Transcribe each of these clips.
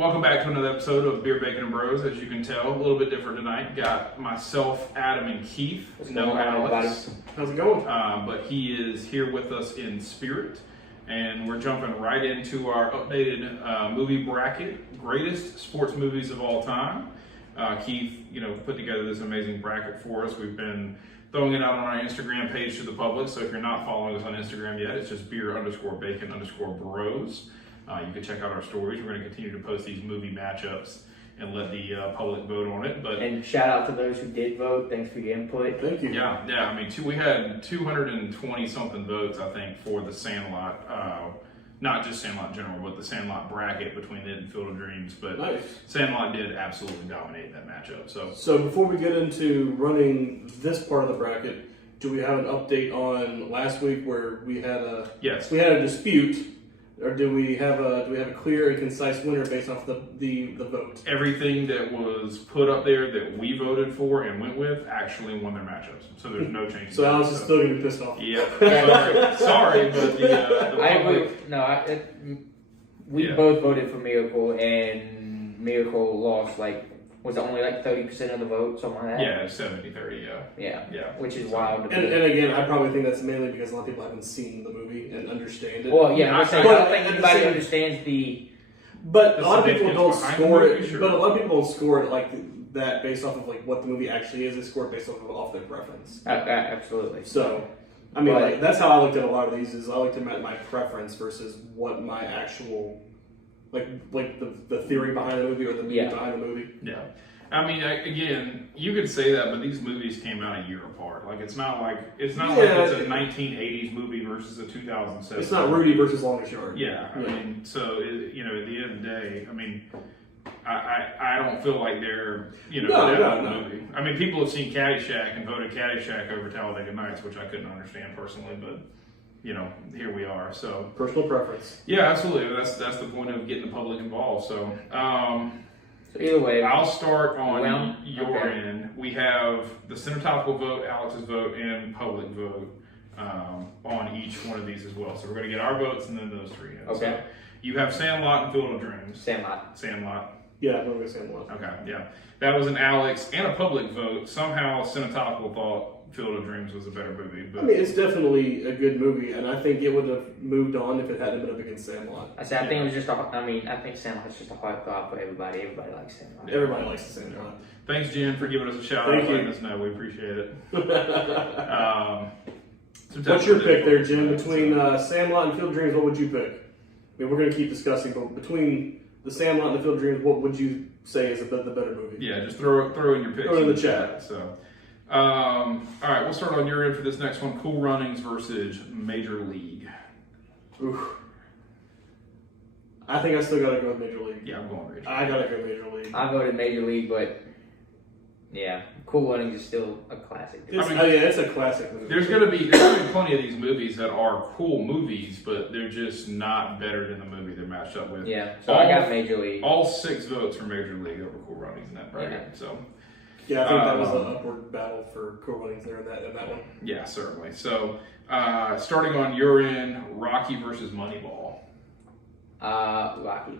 Welcome back to another episode of Beer, Bacon, and Bros. As you can tell, a little bit different tonight. Got myself, Adam, and Keith. No Alex. How's it going? But he is here with us in spirit. And we're jumping right into our updated movie bracket, greatest sports movies of all time. Keith, put together this amazing bracket for us. We've been throwing it out on our Instagram page to the public. So if you're not following us on Instagram yet, it's just beer_bacon_bros. You can check out our stories. We're going to continue to post these movie matchups and let the public vote on it. And shout out to those who did vote. Thanks for your input. Thank you. Yeah. I mean, we had 220 something votes, I think, for the Sandlot. Not just Sandlot in general, but the Sandlot bracket between it and Field of Dreams. But Nice. Sandlot did absolutely dominate that matchup. So before we get into running this part of the bracket, do we have an update on last week where we had a dispute? Or do we have a clear and concise winner based off the vote? Everything that was put up there that we voted for and went with actually won their matchups. So there's no change. So Alex is still going to be pissed off. Yeah. Sorry, but the I agree. public, We both voted for Miracle, and Miracle lost was it only 30% of the vote, something like that? yeah, 70-30, Yeah. Yeah. Which is wild. To And me. again, I probably think that's mainly because a lot of people haven't seen the movie and understand it. Well, yeah, I don't think anybody same- understands the. But the a lot of people don't significance behind score the it. movie, sure. But a lot of people don't score it that based off of what the movie actually is. They score it based off their preference. Absolutely. So, I mean, But- that's how I looked at a lot of these. Is I looked at my preference versus what my actual the theory behind the movie or the meaning behind the movie. Yeah. I mean, again, you could say that, but these movies came out a year apart. It's not like it's a 1980s movie versus a 2007. It's not Rudy versus Longest Yard. Yeah, I mean, so at the end of the day, I mean, I don't feel like they're that movie. I mean, people have seen Caddyshack and voted Caddyshack over Talladega Nights, which I couldn't understand personally, but here we are. So Personal preference. yeah, absolutely. That's the point of getting the public involved. So. So either way, I'll start on your okay. end. We have the center topical vote, Alex's vote, and public vote on each one of these as well. So we're going to get our votes and then those three. Okay. So you have Sandlot and Field of Dreams. Sandlot. Yeah, I'm going to say one. Okay, yeah. That was an Alex and a public vote. Somehow center topical thought Field of Dreams was a better movie. But I mean, it's definitely a good movie, and I think it would have moved on if it hadn't been up against Sandlot. I think it was just I think Sandlot's just a hard thought for everybody. Everybody likes Sandlot. Everybody likes the Sandlot. Thanks, Jen, for giving us a shout Thank out, you. letting us know. We appreciate it. What's your pick there, Jim? Between Sandlot and Field of Dreams, what would you pick? I mean, we're going to keep discussing, but between the Sandlot and the Field of Dreams, what would you say is the better movie? Yeah, just throw in your picks. Throw it in the chat. So, all right, we'll start on your end for this next one. Cool Runnings versus Major League. Oof. I think I still got to go with Major League. Yeah, I'm going Major League. I got to go Major League. I voted Major League, but yeah, Cool Runnings is still a classic. It's a classic movie. There's gonna be plenty of these movies that are cool movies, but they're just not better than the movie they're matched up with. Yeah, so I got Major League. All 6 votes for Major League over Cool Runnings in that bracket. Yeah. So. Yeah, I think that was an upward battle for Cool Runnings there in that one. Yeah, certainly. So, starting on your end, Rocky versus Moneyball. Rocky.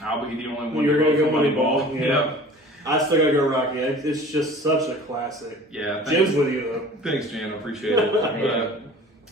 I'll be the only one. You're to going to vote go for Moneyball. Yeah. Yep. I still got to go Rocky. It's just such a classic. Yeah. Jim's with you, though. Thanks, Jan. I appreciate it. Yeah.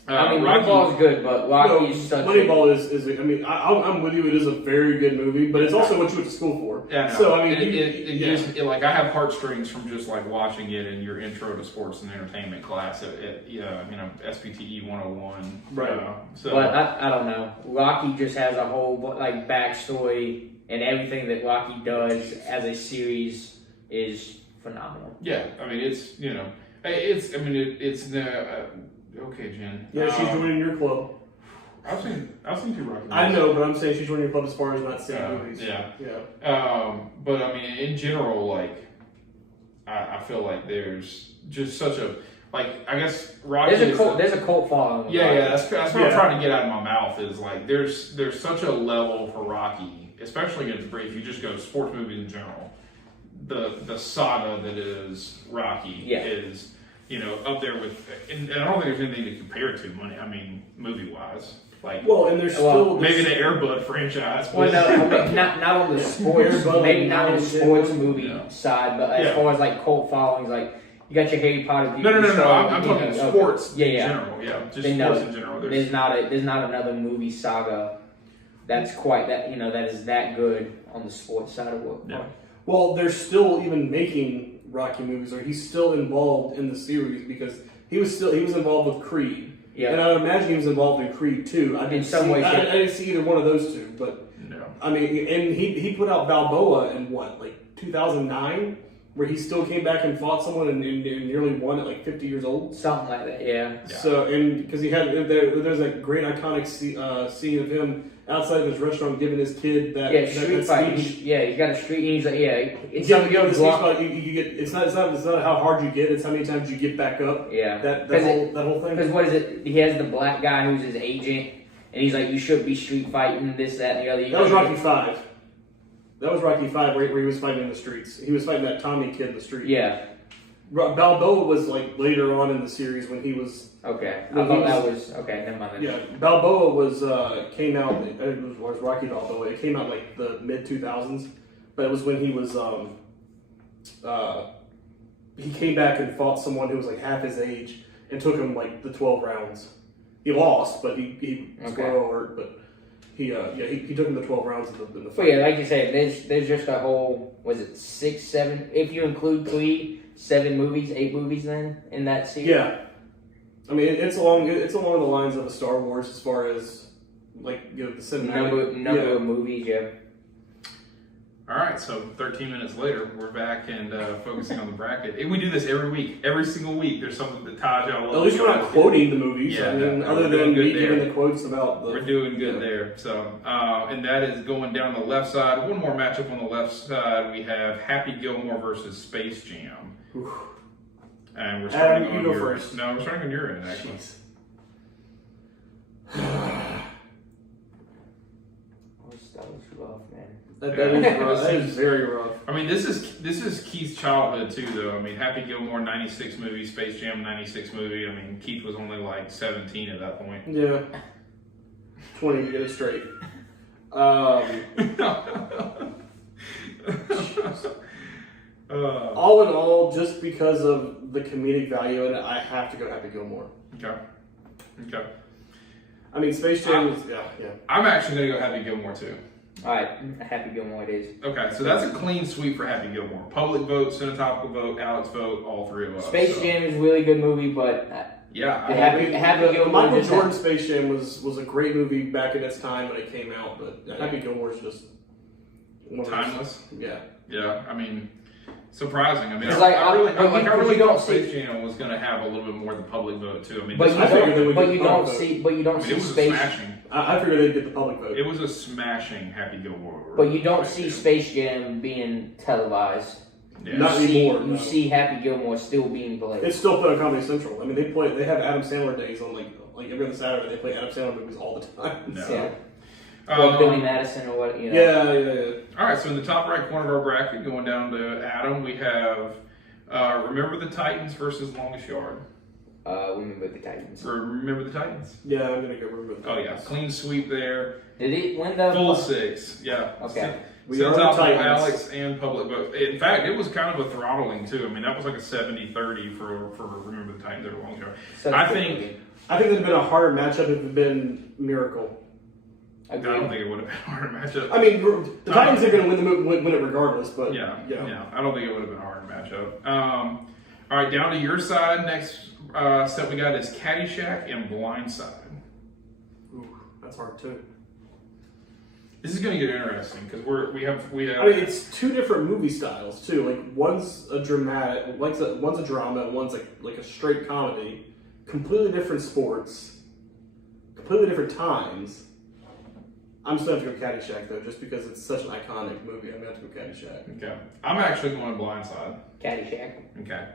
But, I mean, Rocky, Moneyball's good, but Rocky is such Moneyball is I mean, I'm with you. It is a very good movie, but it's also what you went to school for. Yeah, no. So, I mean, it gives I have heartstrings from just watching it in your intro to sports and entertainment class at SPTE 101. Right. But I don't know. Rocky just has a whole backstory, and everything that Rocky does as a series is phenomenal. Yeah, I mean it's okay, Jen. Yeah, she's joining your club. I've seen 2 Rocky movies. I know, but I'm saying she's joining your club as far as not seeing movies. Yeah. Yeah. But I mean, in general, I feel like there's just such a I guess Rocky. There's a cult following. Yeah. That's what I'm trying to get out of my mouth is there's such a level for Rocky, especially if you just go sports movies in general. The saga that is Rocky is up there with, and I don't think there's anything to compare it to money. I mean, movie wise, like well, and there's still maybe the Air Bud franchise. Well, no, I mean, not on the sports, maybe not on the sports movie side, but as far as like cult followings, like you got your Harry Potter. No. I'm talking sports in general. Yeah, just sports in general. There's not another movie saga that's quite that that is that good on the sports side of it. Yeah. Well, they're still even making Rocky movies, or he's still involved in the series because he was involved with Creed. Yeah. And I would imagine he was involved in Creed too. I didn't see either one of those two, but no. I mean, and he put out Balboa in what, like 2009, where he still came back and fought someone and nearly won at like 50 years old. Something like that, yeah. So, and because he had there's a great iconic scene of him outside of his restaurant giving his kid that street fight. He's got a street. And he's like, it's something you get. It's not how hard you get. It's how many times you get back up. Yeah, that whole thing. Because what is it? He has the black guy who's his agent, and he's like, you shouldn't be street fighting this, that, and the other. That was Rocky V. That was Rocky V, where he was fighting in the streets. He was fighting that Tommy kid in the street. Yeah. Balboa was like later on in the series when he was. Okay, I thought that was okay. Never mind. Yeah, Balboa was came out. It was Rocky Balboa. It came out like the mid 2000s, but it was when he was he came back and fought someone who was like half his age and took him like the 12 rounds. He lost, but he spoiler alert, but he took him the 12 rounds in the fight. But yeah, like you said, there's just a whole, was it 6, 7? If you include Creed, 7 movies, 8 movies then in that series. Yeah, I mean it's along the lines of a Star Wars as far as like the cinematic number of movies. Yeah. All right, so 13 minutes later, we're back and focusing on the bracket. We do this every week. Every single week, there's something that ties y'all up. At least we're not quoting the movies. Yeah, I mean, other than me giving the quotes about the... We're doing good there. So, and that is going down the left side. One more matchup on the left side. We have Happy Gilmore versus Space Jam. Oof. And we're starting on your first. No, we're starting on your end, actually. That was rough, man. That is rough. That is very rough. I mean, this is Keith's childhood too, though. I mean, Happy Gilmore '96 movie, Space Jam '96 movie. I mean, Keith was only like 17 at that point. Yeah, 20 to get it straight. All in all, just because of the comedic value in it, I have to go Happy Gilmore. Okay. I mean, Space Jam is yeah. I'm actually gonna go Happy Gilmore too. All right, Happy Gilmore it is. Okay, so that's a clean sweep for Happy Gilmore. Public vote, Cinetopical vote, Alex vote, all three of us. Space Jam is a really good movie, but Happy Gilmore. Michael Jordan Space Jam was a great movie back in its time when it came out, but Happy Gilmore is just timeless. Yeah. I mean, surprising. I mean, I really thought Space Jam was going to have a little bit more of the public vote too. I mean, but you don't see Space. I figured they'd get the public vote. It was a smashing Happy Gilmore. But you don't see Space Jam being televised. Yeah. Not anymore. You see Happy Gilmore still being played. It's still put on Comedy Central. I mean, they have Adam Sandler days on like every other Saturday. They play Adam Sandler movies all the time. No. So. Or Billy Madison or what, Yeah. All right, so in the top right corner of our bracket, going down to Adam, we have Remember the Titans versus Longest Yard. Remember the Titans. Remember the Titans? Yeah, I'm gonna go Remember the Titans. Oh yeah, clean sweep there. Did he win the full 6? Yeah. Okay. We are top of Alex and public vote. In fact, it was kind of a throttling too. I mean, that was like a 70-30 for Remember the Titans over Longest Yard. I think it'd been a harder matchup if it had been Miracle. I don't think it would have been a harder matchup. I mean, the Titans are going to win it regardless, but yeah. I don't think it would have been a harder matchup. All right, down to your side. Next step we got is Caddyshack and Blindside. Ooh, that's hard too. This is going to get interesting because we have. I mean, it's two different movie styles too. Like one's a dramatic, one's a drama, one's like a straight comedy. Completely different sports, completely different times. I'm still have to go Caddyshack though, just because it's such an iconic movie. I'm gonna have to go Caddyshack. Okay, I'm actually going Blindside. Caddyshack. Okay,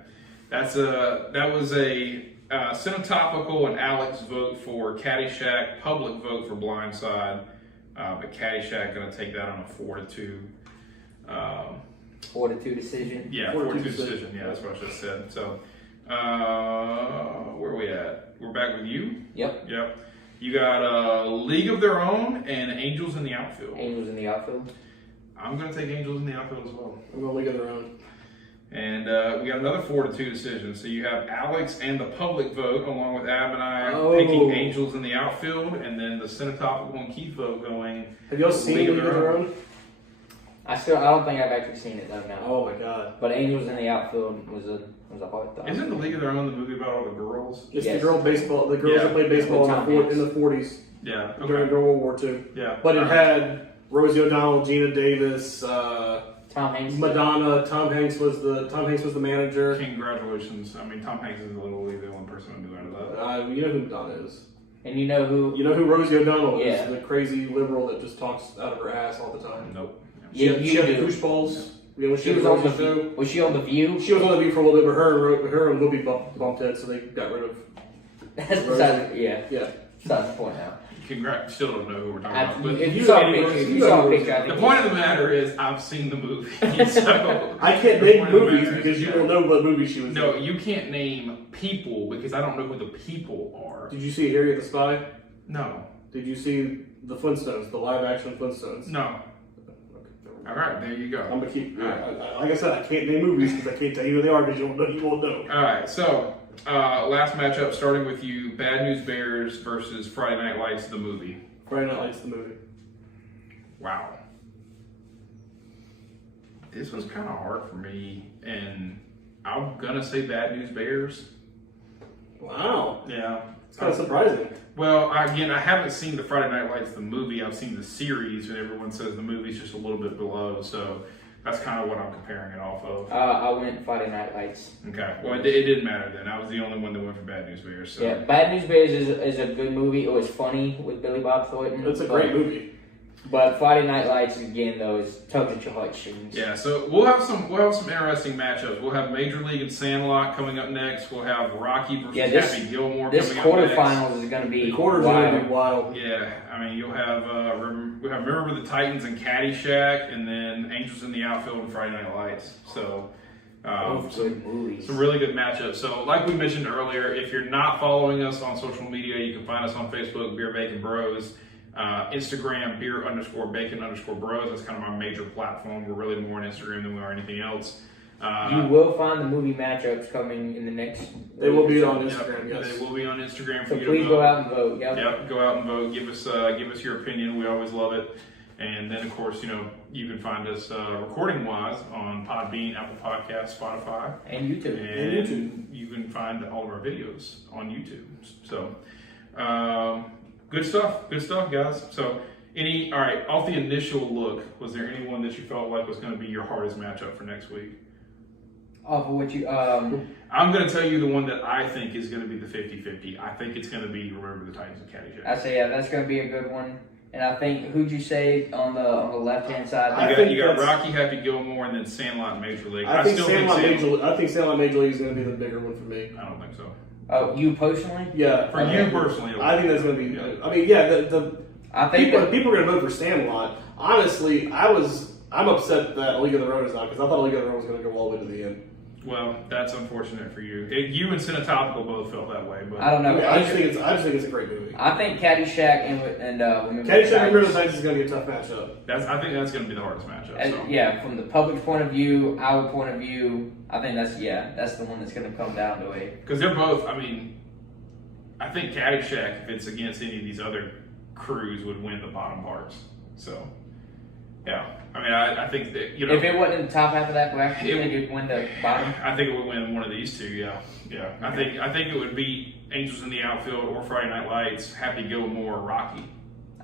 that was a Cinetopical and Alex vote for Caddyshack, public vote for Blindside, but Caddyshack gonna take that on a 4-2. 4-2 decision. Yeah, 4-2 decision. Yeah, that's what I just said. So Where are we at? We're back with you? Yep. Yep. You got League of Their Own and Angels in the Outfield. Angels in the Outfield. I'm going to take Angels in the Outfield as well. I'm going to League of Their Own. And we got another 4-2 decision. So you have Alex and the public vote, along with Ab and I picking Angels in the Outfield, and then the Cinetopical and Keith vote going. Have y'all seen League of Their Own? I don't think I've actually seen it though. Now. Oh my god! But Angels in the Outfield was a hard thought. Isn't the League of Their Own the movie about all the girls? It's the girls that played baseball in the 40s. Yeah. Okay. During World War II. Yeah. But it had Rosie O'Donnell, Gina Davis, Tom Hanks. Madonna. Tom Hanks was the manager. Congratulations! I mean, Tom Hanks is literally the only person who knew out of that. You know who Madonna is. And you know who Rosie O'Donnell is? Yeah. The crazy liberal that just talks out of her ass all the time. Nope. She had douche balls. She was on the show. Was she on The View? She was on The View for a little bit, but her and Whoopi bumped heads, so they got rid of. That's yeah. Besides the point now. Congrats. Still don't know who we're talking about. But if you saw a picture, the point of the matter is, I've seen the movie. So I can't name movies because you don't know what movie she was in. No, you can't name people because I don't know who the people are. Did you see Harriet the Spy? No. Did you see the Flintstones, the live-action Flintstones? No. All right, there you go. I'm gonna keep. Like I said, I can't name movies because I can't tell you who they are because you won't know. All right, so last matchup, starting with you: Bad News Bears versus Friday Night Lights, the movie. Friday Night Lights, the movie. Wow. This was kind of hard for me, and I'm gonna say Bad News Bears. Wow. Yeah. It's kind of surprising. Well, I haven't seen the Friday Night Lights, the movie. I've seen the series, and everyone says the movie's just a little bit below. So that's kind of what I'm comparing it off of. I went Friday Night Lights. Okay. Well, it didn't matter then. I was the only one that went for Bad News Bears. So. Yeah, Bad News Bears is a good movie. It was funny with Billy Bob Thornton. It's a great movie. But Friday Night Lights again though is tugged at your heartstrings. Yeah, so we'll have some interesting matchups. We'll have Major League and Sandlot coming up next. We'll have Rocky versus Happy Gilmore. This coming up next. quarterfinals is going to be wild. Yeah, I mean you'll have Remember the Titans and Caddyshack, and then Angels in the Outfield and Friday Night Lights. So. Some really good matchups. So, like we mentioned earlier, if you're not following us on social media, you can find us on Facebook, Beer Bacon Bros. Instagram, beer_bacon_bros. That's kind of our major platform. We're really more on Instagram than we are anything else. You will find the movie matchups coming in the next. They will be on Instagram. Yes, they will be on Instagram for so you. Please to go out and vote. Yep, go out and vote. Give us your opinion. We always love it. And then, of course, you can find us recording-wise on Podbean, Apple Podcasts, Spotify, and YouTube. And you can find all of our videos on YouTube. So. Good stuff, guys. So, all right, off the initial look, was there anyone that you felt like was going to be your hardest matchup for next week? Off of what you, I'm going to tell you the one that I think is going to be the 50-50. I think it's going to be Remember the Titans and Caddyshack. I say, yeah, that's going to be a good one. And I think, who'd you say on the left-hand side? You got Rocky, Happy Gilmore, and then Sandlot and Major League. I think Sandlot Major League is going to be the bigger one for me. I don't think so. Oh, you personally? Yeah. For you personally. I think that's going to be. Yeah. I mean, yeah. I think people are going to vote for Sandlot. Honestly, I'm upset that League of Their Own is not because I thought League of Their Own was going to go all the way to the end. Well, that's unfortunate for you. You and Cinetopical both felt that way, but I don't know. I just think it's a great movie. I think Caddyshack and Remember the Titans is going to be a tough matchup. I think that's going to be the hardest matchup. So. Yeah, from the public's point of view, our point of view, I think that's the one that's going to come down to it. Because they're both. I mean, I think Caddyshack, if it's against any of these other crews, would win the bottom parts. So, yeah. I mean, I think that, if it wasn't in the top half of that bracket, you'd win the bottom. I think it would win one of these two. Yeah. Okay. I think it would beat Angels in the Outfield or Friday Night Lights, Happy Gilmore, or Rocky.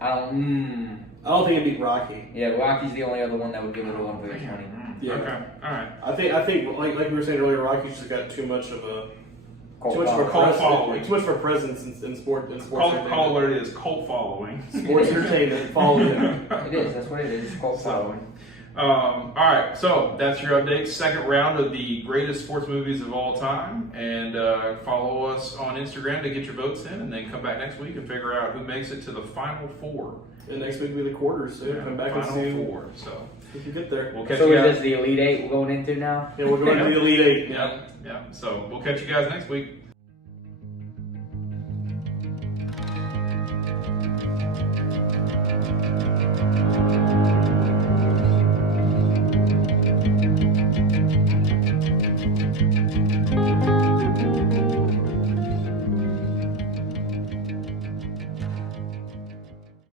I don't think it'd beat Rocky. Yeah, Rocky's the only other one that would give it a run for its money. Yeah. Okay. All right. I think like we were saying earlier, Rocky's just got too much of a presence in sports. Call it what it is, cult following. Sports entertainment following. It is. That's what it is. Cult following. All right, so that's your update. Second round of the greatest sports movies of all time, and follow us on Instagram to get your votes in, and then come back next week and figure out who makes it to the final four. And next week will be the quarters, so come back and see. Final four. So. We can get there. We'll catch So you is guys. this the Elite Eight we're going into now? Yeah, we're going to the Elite Eight. Yeah. So we'll catch you guys next week.